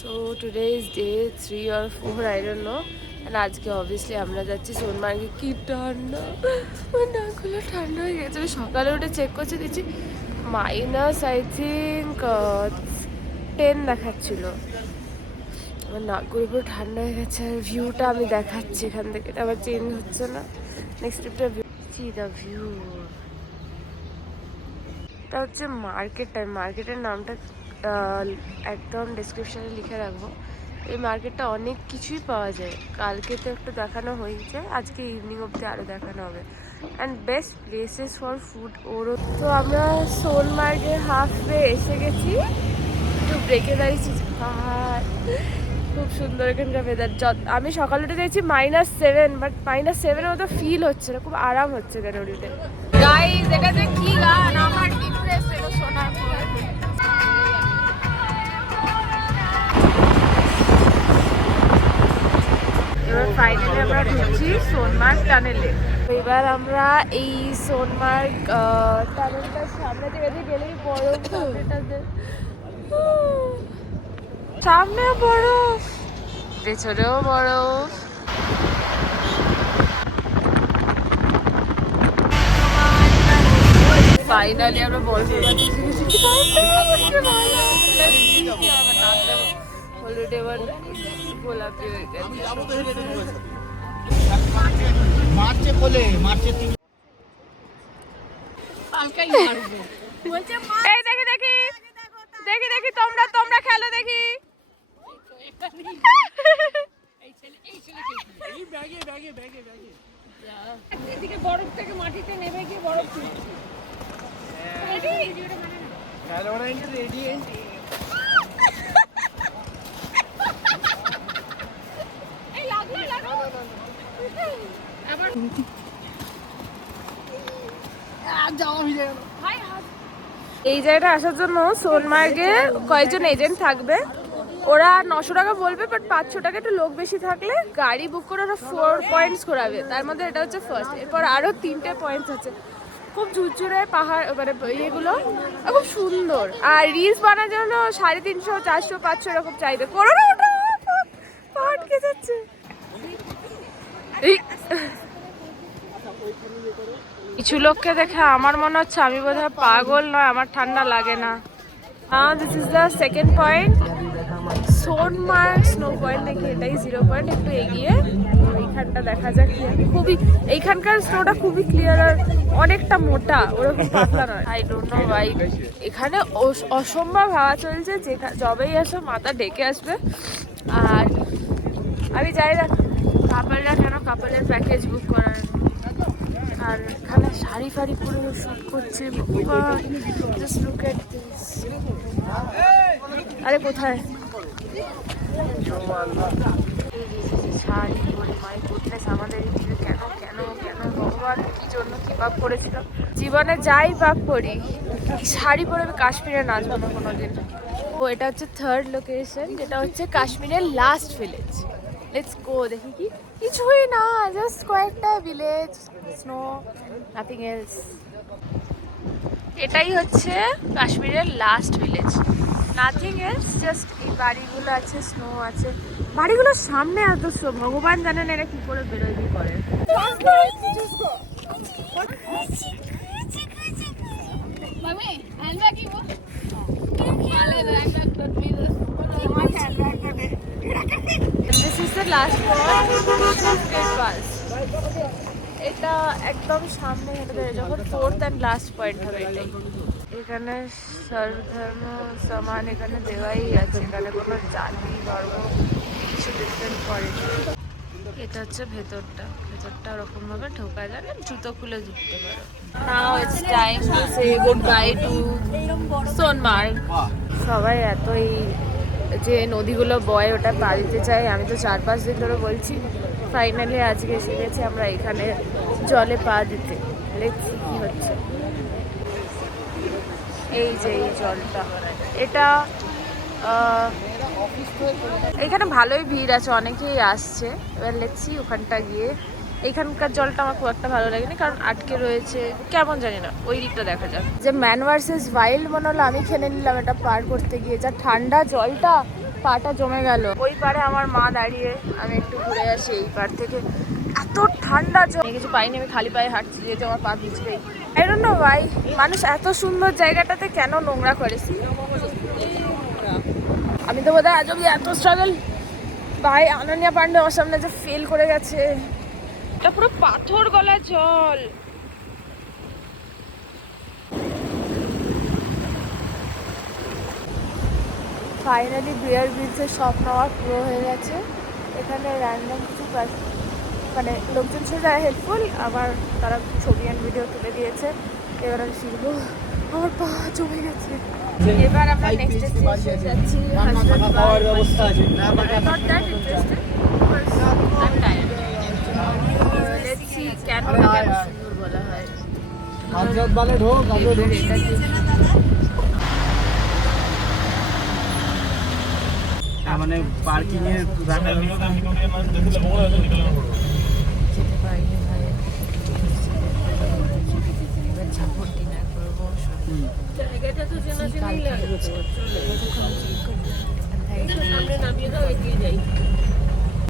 So today is day 3 or 4, I don't know. And আজকে obviously আমরা যাচ্ছি সোনমার্গে। কি ঠান্ডা, আমার নাকগুলো ঠান্ডা হয়ে গেছে। আমি সকালে উঠে চেক করছি, দেখছি মাইনাস আই থিঙ্ক 10 দেখাচ্ছিল। আমার নাকগুলো পুরো ঠান্ডা হয়ে গেছে। আর ভিউটা আমি দেখাচ্ছি এখান থেকে, এটা আবার চেঞ্জ হচ্ছে না। নেক্সট একটা ভিউ, দ্য ভিউ। এটা হচ্ছে মার্কেটটা, মার্কেটের নামটা একদম ডেসক্রিপশানে লিখে রাখবো। এই মার্কেটটা অনেক কিছুই পাওয়া যায়। কালকে তো একটু দেখানো হয়েছে, আজকে ইভিনিং অবধি আরও দেখানো হবে। And best places for food ওরও। তো আমরা সোনমার্গে হাফওয়ে এসে গেছি, একটু ব্রেকে দাঁড়িয়েছি। পাহাড় খুব সুন্দর এখানকার ওয়েদার। আমি সকালে উঠে দেখছি -7, বাট -7 মতো ফিল হচ্ছে না, খুব আরাম হচ্ছে এখানে উঠে। গাইস, এটা যে কি গান আমার ইমপ্রেস হলো শোনার পর। এবার ফাইনালি আমরা ঢুকছি সোনমার্গ টানেলে। এবার আমরা এই সোনমার্গ টানেলটার সামনে থেকে গেলেই বরফ, সামনে বরফ, পেছনেও বরফ। ফাইনালি আমরা বরফের মধ্যে অলরেডি এবার গোলাপি হয়ে গেছে। এই দেখি দেখি দেখি দেখি, তোমরা খেলো দেখি। বরফ থেকে মাটিতে নেমে গিয়ে বরফ এই জায়গাটা আসার জন্য সোনমার্গে কয়েকজন এজেন্ট থাকবে। ওরা 900 টাকা বলবে, বাট 500 টাকা একটু লোক বেশি থাকলে গাড়ি বুক করে ওরা 4 পয়েন্টস করাবে। তার মধ্যে এটা হচ্ছে ফার্স্ট, এরপর আরও 3টে পয়েন্টস আছে। খুব ঝুরঝুরে পাহাড়, মানে ইয়েগুলো খুব সুন্দর। আর রিলস বানানোর জন্য 350, 400, 500 এরকম চাইবে। করো না ওটা, আটকে যাচ্ছে। কিছু লোককে দেখে আমার মনে হচ্ছে আমি বোধহয় পাগল নয়, আমার ঠান্ডা লাগে না। This is the second point, Sonmarg snow point. দেখি এটাই 0 পয়েন্ট, একটু এগিয়ে। এইখানটা দেখা যাক, খুবই এইখানকার স্নোটা খুবই ক্লিয়ার আর অনেকটা মোটা, ওরকম পাতলা নয়। আই ডোন্ট নো ভাই, এখানে অসম্ভব হাওয়া চলছে, যবেই আসো মাথা ডেকে আসবে। আর আমি জানি না কাপলরা কেন কাপলের প্যাকেজ বুক করার। আর এখানে শাড়ি ফাড়ি পরে শুট করছে। আরে কোথায় শাড়ি পরে, মাই গুডনেস, আমাদের কেন কেন কেন ভগবান কি জন্য কি পাপ করেছিল। জীবনে যাই পাপ করি, শাড়ি পরে আমি কাশ্মীরে নাচবো না কোনোদিন। ও এটা হচ্ছে থার্ড লোকেশন, যেটা হচ্ছে কাশ্মীরের লাস্ট ভিলেজ। লেটস গো, দেখি কি কিছুই না, জাস্ট কয়েকটা ভিলেজ, স্নো, নাথিং এলস। এটাই হচ্ছে কাশ্মীরের last village, nothing else, just এই বাড়িগুলো আছে, স্নো আছে। বাড়িগুলোর সামনে এত স্নো, ভগবান জানেন এরা কি করে বেরোবি করে। This is the last one, Shifted bus. এটা একদম সামনে হেঁটে যখন 4th and লাস্ট পয়েন্ট হবে এটাই। এখানে সর্বধর্ম সমান এখানে দেওয়াই আছে, এখানে কোনো জাতি ধর্ম কিছু ডিফারেন্ট করে। এটা হচ্ছে ভেতরটা ওরকমভাবে ঢোকা যায় না, জুতো খুলে ঢুকতে পারো। Now it's time to say goodbye to Sonamarg. সবাই এতই যে নদীগুলো বয় ওটা পা দিতে চাই, আমি তো 4-5 দিন ধরে বলছি। ফাইনালি আজকে এসে গেছি আমরা এখানে জলে পা দিতে। দেখছি কি হচ্ছে। এই যে এই জলটা, এটা এখানে ভালোই ভিড় আছে, অনেকেই আসছে। এবার লেটসি ওখানটা গিয়ে। এইখানকার জলটা আমার খুব একটা ভালো লাগেনি, কারণ আটকে রয়েছে, কেমন জানি না, ওই দিকটা দেখা যাক। যে ম্যান ভার্সেস ওয়াইল্ড মনে হলো আমি খেলে নিলাম এটা পার করতে গিয়ে। যা ঠান্ডা জলটা, পাটা জমে গেল। ওই পারে আমার মা দাঁড়িয়ে, আমি একটু ঘুরে আসি এই পার থেকে। এত ঠান্ডা জল, কিছু পাইনি, আমি খালি পায়ে হাঁটছি, যেহেতু আমার পা ভিজবেই। আই ডোন্ট নো ভাই, মানুষ এত সুন্দর জায়গাটাতে কেন নোংরা করেছি। আমি তো বোধহয় আজ অব্দি এত স্ট্রাগল, ভাই অনন্যা পান্ডে আমার সামনে যে ফেল করে গেছে। এটা পুরো পাথর গলা জল। ফাইনালি বিয়ার গ্রিলসের স্বপ্ন আমার পুরো হয়ে গেছে। এখানে র্যান্ডম কিছু মানে লোকজন ছিল যারা হেল্পফুল, আবার তারা ছবি অ্যান্ড ভিডিও তুলে দিয়েছে। এবার আমি শিখবো, আমার পা জমে গেছে। এবার আমরা নেক্সট ডেস্টিনেশন যাচ্ছি খাওয়ার ব্যবস্থা আছে না? Not that interested, I am tired. Let's see কেন এটাকে সুন্দর বলা হয়। হাজরত বালে ঢোক, আমরা ঢুক। এটা কি মানে পার্কিং এর রাখা যেতে পারিনি ভাই, এবার যাবো ডিনার করবো। জায়গাটা তো চেনা চেনাই লাগছে, সামনে নামিয়ে দাও, এগিয়ে যাই।